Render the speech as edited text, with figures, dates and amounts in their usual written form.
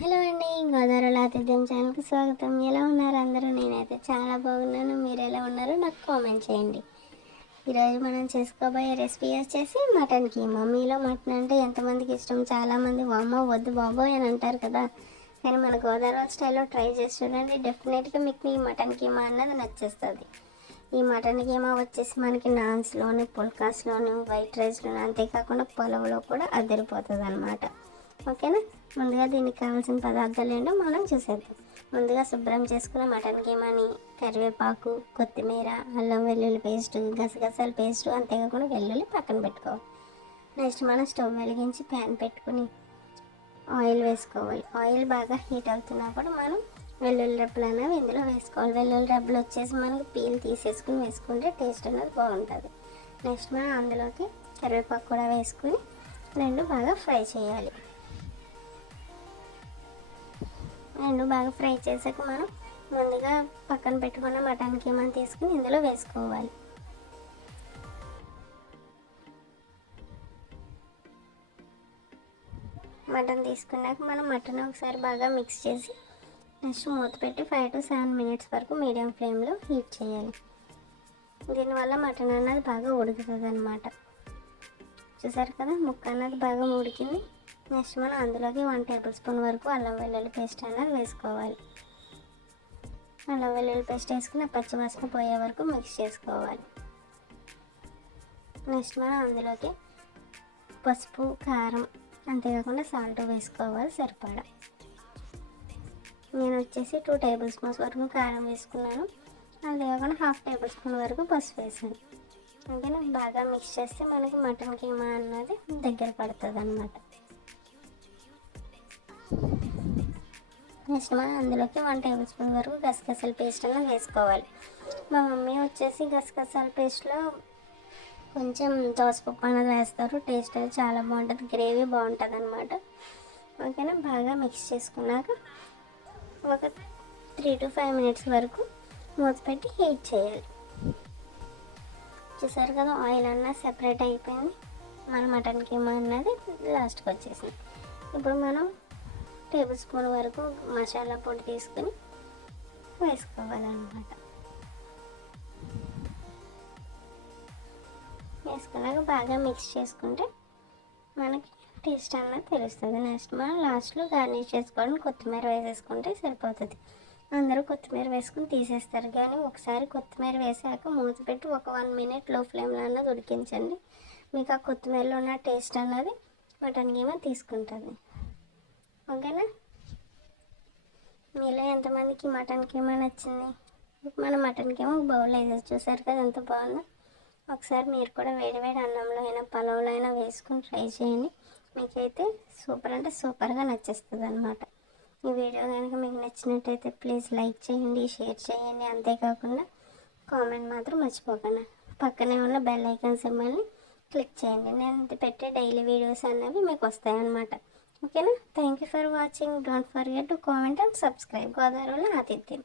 Hello అండి, గోదావరిలో ఆతిథ్యం ఛానల్కి స్వాగతం. ఎలా ఉన్నారు అందరూ? నేనైతే చాలా బాగున్నాను. మీరు ఎలా ఉన్నారో నాకు కామెంట్ చేయండి. ఈరోజు మనం చేసుకోబోయే రెసిపీ వచ్చేసి మటన్ కీమా. మీలో మటన్ అంటే ఎంతమందికి ఇష్టం? చాలామంది వామ్మో వద్దు బాబోయ్ అని అంటారు కదా. కానీ మన గోదావరి స్టైల్లో ట్రై చేసి చూడండి, డెఫినెట్గా మీకు ఈ మటన్ కీమా అన్నది నచ్చేస్తుంది. ఈ మటన్ కీమా వచ్చేసి మనకి నాన్స్లోని, పుల్కాస్లోని, వైట్ రైస్లోని, అంతేకాకుండా పొలంలో కూడా అదిరిపోతుంది అనమాట. ఓకేనా? ముందుగా దీనికి కావాల్సిన పదార్థాలు ఏంటో మనం చూసేద్దాం. ముందుగా శుభ్రం చేసుకున్న మటన్ కీమాని కరివేపాకు, కొత్తిమీర, అల్లం వెల్లుల్లి పేస్టు, గసగసాల పేస్టు, అంతేకాకుండా వెల్లుల్లి పక్కన పెట్టుకోవాలి. నెక్స్ట్ మనం స్టవ్ వెలిగించి ప్యాన్ పెట్టుకుని ఆయిల్ వేసుకోవాలి. ఆయిల్ బాగా హీట్ అవుతున్నప్పుడు మనం వెల్లుల్లి రెబ్బలు అనేవి ఇందులో వేసుకోవాలి. వెల్లుల్లి రెబ్బలు వచ్చేసి మనకి పీల్ తీసేసుకుని వేసుకుంటే టేస్ట్ అనేది బాగుంటుంది. నెక్స్ట్ మనం అందులోకి కరివేపాకు కూడా వేసుకుని రెండు బాగా ఫ్రై చేయాలి. రెండు బాగా ఫ్రై చేసాక మనం ముందుగా పక్కన పెట్టుకున్న మటన్ కీమాని తీసుకుని ఇందులో వేసుకోవాలి. మటన్ తీసుకున్నాక మనం మటన్ ఒకసారి బాగా మిక్స్ చేసి నెక్స్ట్ మూత పెట్టి 5 to 7 minutes వరకు మీడియం ఫ్లేమ్లో హీట్ చేయాలి. దీనివల్ల మటన్ అన్నది బాగా ఉడుకుతుంది అన్నమాట. చూసారు కదా, ముక్క అన్నది బాగా ఉడికింది. నెక్స్ట్ మనం అందులోకి 1 tablespoon వరకు అల్లం వెల్లుల్లి పేస్ట్ అనేది వేసుకోవాలి. అల్లం వెల్లుల్లి పేస్ట్ వేసుకుని పచ్చివాసన పోయే వరకు మిక్స్ చేసుకోవాలి. నెక్స్ట్ మనం అందులోకి పసుపు, కారం, అంతేకాకుండా సాల్ట్ వేసుకోవాలి సరిపడా. నేను వచ్చేసి 2 tablespoons వరకు కారం వేసుకున్నాను. అంతేకాకుండా 1/2 tablespoon వరకు పసుపు వేసాను. ఓకేనా? బాగా మిక్స్ చేస్తే మనకి మటన్ కీమా అన్నది దగ్గర పడుతుంది అన్నమాట. నెక్స్ట్ మనం అందులోకి 1 tablespoon వరకు గసగసాల పేస్ట్ అనేది వేసుకోవాలి. మా మమ్మీ వచ్చేసి గసగసాల పేస్ట్లో కొంచెం దోసపప్పు అనేది వేస్తారు. టేస్ట్ అనేది చాలా బాగుంటుంది, గ్రేవీ బాగుంటుంది అనమాట. ఓకేనా? బాగా మిక్స్ చేసుకున్నాక ఒక 3 to 5 minutes వరకు మూత పెట్టి హీట్ చేయాలి. చూసారు కదా, ఆయిల్ అన్నది సెపరేట్ అయిపోయింది. మన మటన్ కీమా అన్నది లాస్ట్కి వచ్చేసింది. ఇప్పుడు మనం tablespoon వరకు మసాలా పొడి తీసుకుని వేసుకోవాలన్నమాట. వేసుకున్నాక బాగా మిక్స్ చేసుకుంటే మనకి టేస్ట్ అన్నది తెలుస్తుంది. నెక్స్ట్ మనం లాస్ట్లో గార్నిష్ చేసుకోవడం కొత్తిమీర వేసేసుకుంటే సరిపోతుంది. అందరూ కొత్తిమీర వేసుకుని తీసేస్తారు, కానీ ఒకసారి కొత్తిమీర వేసాక మూత పెట్టి ఒక 1 minute లో ఫ్లేమ్లో అన్నది ఉడికించండి. మీకు ఆ కొత్తిమీరలో ఉన్న టేస్ట్ అన్నది మటన్ కీమా తీసుకుంటుంది. ఓకేనా? మీలో ఎంతమందికి మటన్ కీమా నచ్చింది? మన మటన్ కీమా ఒక బౌల్ వేసేసి చూసారు కదా ఎంత బాగుందో. ఒకసారి మీరు కూడా వేడివేడి అన్నంలో అయినా పలావ్లో అయినా వేసుకుని ట్రై చేయండి. మీకైతే సూపర్ అంటే సూపర్గా నచ్చేస్తుంది అనమాట. ఈ వీడియో కనుక మీకు నచ్చినట్టయితే ప్లీజ్ లైక్ చేయండి, షేర్ చేయండి, అంతేకాకుండా కామెంట్ మాత్రం మర్చిపోకండి. పక్కనే ఉన్న బెల్ ఐకాన్ సింబల్ని క్లిక్ చేయండి. నేను పెట్టే డైలీ వీడియోస్ అనేవి మీకు వస్తాయన్నమాట. ఓకేనా? Thank you for watching. Don't forget to comment and subscribe. గోదావరిలో ఆతిథ్యం.